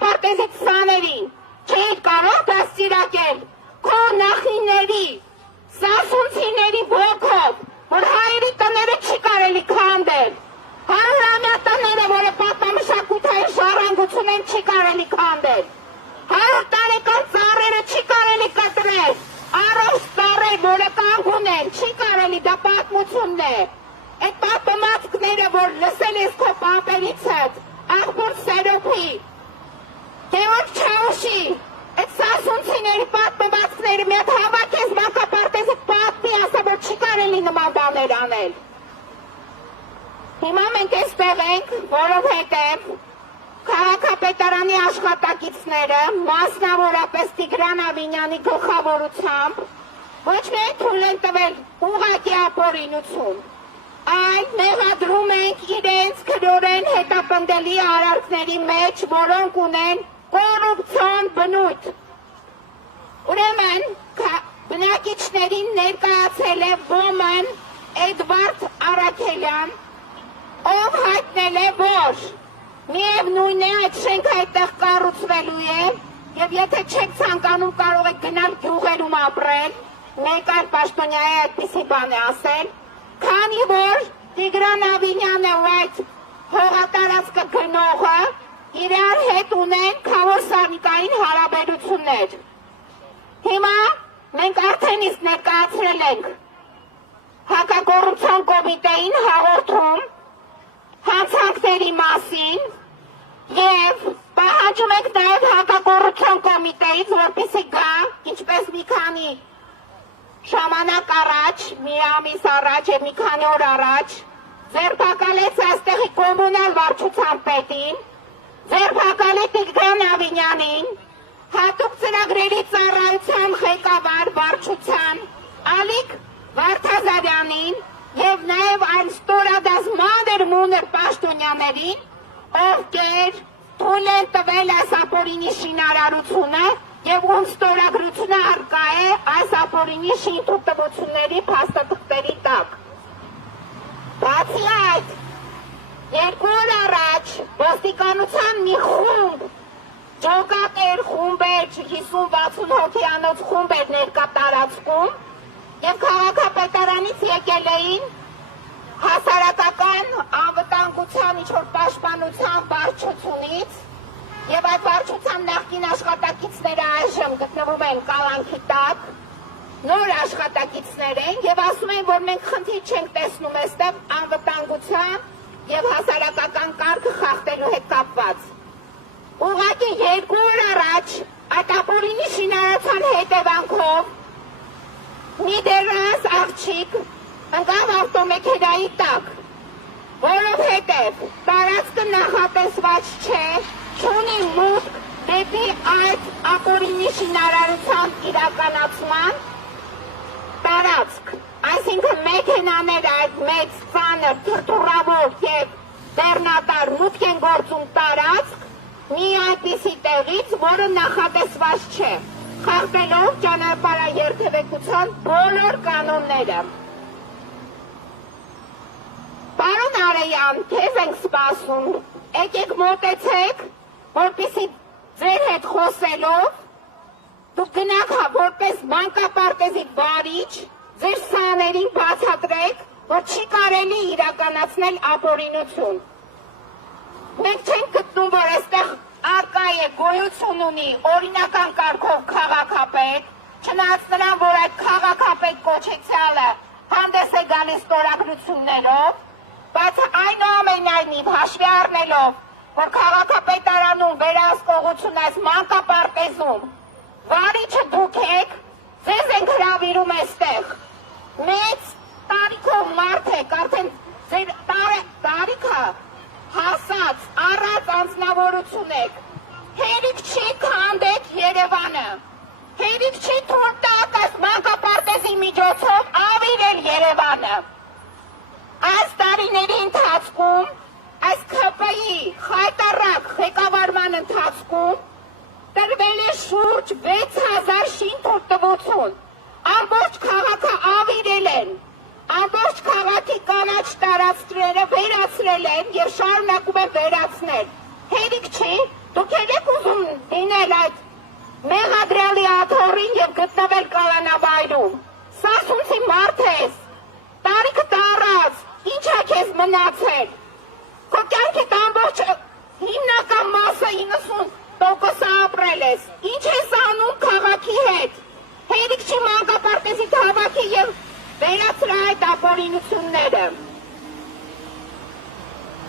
մանկապարտեզից սաներին, չէիր կարող դաստիարակել քո նախնիների, սասունցիների ոգով, որ հայերի տները չի կարելի քանդել, հարյուրամյա տները, որը պատմամշակութային ժառանգություն են, չի կարելի քանդել, 100 տարեկան ծառերը չի կարելի կտրել, առողջ ծառեր, որը կանգուն են, չի կարելի, դա պատմությունն է, այդ պատմվածքները, որ լսել ես քո պապերից հետ, աղբոր Սերոփի, Գևորգ Չաուշի, այդ սասունցիների պատմվածքները մի հատ հավաքես մանկապարտեզի պատմի, ասա, որ չի կարելի նման բաներ անել։ Հիմա մենք այստեղ ենք, որովհետև քաղաքապետարանի աշխատակիցները, մասնավորապես Տիգրան Ավինյանի գլխավորությամբ, ոչ միայն թույլ են տվել ուղղակի ապօրինություն, այլ մեղադրում ենք իրենց քրորեն հետապնդելի արարքների մեջ, որոնք ունեն կոռուպցիոն բնույթ։ Ուրեմն բնակիչներին ներկայացել է ոմն Էդվարդ Առաքելյան, ով հայտնել է, որ միևնույն է այդ շենքը այդտեղ կառուցվելու է, եւ եթե չեք ցանկանում կարող եք գնալ գյուղերում ապրել, մեկ այլ պաշտոնյայի այդպիսի բան է ասել, քանի որ Տիգրան Ավինյանը ու այդ հողատարածքը գնողը իրար հետ ունեն քաղաքսարնիկային հարաբերություններ։ Հիմա մենք արդեն իսկ ներկայացրել ենք հակակոռուպցիոն կոմիտեին հաղորդում հանցանքների մասին եւ պահանջում ենք նաեւ հակակոռուպցիոն կոմիտեից, որպեսզի գա, ինչպես մի քանի ժամանակ առաջ, մի ամիս առաջ եւ մի քանի օր առաջ ձերբակալեց այստեղի կոմունալ վարչության պետին, ձերբակալեց Տիգրան Ավինյանին, հատուկ ծրագրերի ծառայության ղեկավար վարչության Ալիկ Վարդազարյանին եւ նաեւ այն ստորադասմաներ մուներ պաշտոնյաներին, ովքեր թույլ են տվել այս ապօրինի շինարարությունը եւ ում ստորագրությունը արկա է այս ապօրինի շինթույլտվությունների փաստաթղթերի տակ։ Բացի այդ, 2 օր առաջ ոստիկանության մի խումբ, ջոկատեր խումբեր, 50-60 հոգեանոց խումբեր ներկա տարածքում եւ քաղաքապետարանից եկել էին հասարակական անվտանգության ինչ-որ պաշտպանության վարչությունից եւ այդ վարչության նախկին աշխատակիցները այժմ գտնվում են կալանքի տակ, նոր աշխատակիցներ են եւ ասում են, որ մենք խնդիր չենք տեսնում այստեղ անվտանգության եւ հասարակական կարգը խախտելու հետ կապված։ Ուղղակի 2 օր առաջ այդ ապօրինի շինարարության հետևանքով մի դերաս աղջիկ ընկավ ավտոմեքենայի տակ, որովհետև տարածքը նախատեսված չէ, չունի մուտք դեպի այդ ապօրինի շինարարության իրականացման տարածք, այսինքն մեքենաները այդ մեծ ծանր, թրթուրավոր եւ բեռնատար մուտք են գործում տարածք մի այնպիսի տեղից, որը նախատեսված չէ, խախտելով ճանապարհաերթևեկության բոլոր կանոնները։ Պարոն Արեյան, քեզ ենք սպասում, եկեք մոտեցեք, որպեսզի ձեր հետ խոսելով դուք գնաք որպես մանկապարտեզի վարիչ, ձեր սաներին բացատրեք, որ չի կարելի իրականացնել ապօրինություն։ Մենք չենք գտնում, որ այստեղ արկա է, գոյություն ունի օրինական կարգով քաղաքապետ, չնայած նրան, որ այդ քաղաքապետ կոչեցյալը հանդես է գալիս ստորագրություններով, բայց այնուամենայնիվ հաշվի առնելով, որ քաղաքապետարանում վերահսկողություն այս մանկապարտեզում վարիչը դուք եք, ձեզ ենք հրավիրում այստեղ, մեծ տարիքով մարդ եք, արդեն ձեր տարիքը հասած, առած անձնավորություն եք, հերիք չի քանդեք Երևանը, հերիք չի թույլ տաք այս մանկապարտեզի միջոցով ավիրել Երևանը։ Այս տարիների ընթացքում, այս ՔՊ-ի խայտառակ ղեկավարման ընթացքում տրվել է շուրջ 6000 շինթույլտվություն, ամբողջ քաղաքը ավիրել են, ամբողջ քաղաքի կանաչ տարածքները վերացրել են եւ շարունակում են վերացնել։ Հերիք չի, դուք եք ուզում կորցնել այդ մեղադրյալի աթոռին եւ գտնվել կալանավայրում։ Սասունցի մարդ ես, տարիքը տարած, ինչ է քեզ մնացել։ Քո կյանքիդ ամբողջ հիմնական մասը 90% ապրել ես։ Ինչ ես անում քաղաքի հետ։ Հերիք չի մանկապարտեզի հավաքի եւ վերացրա այդ ապօրինությունները։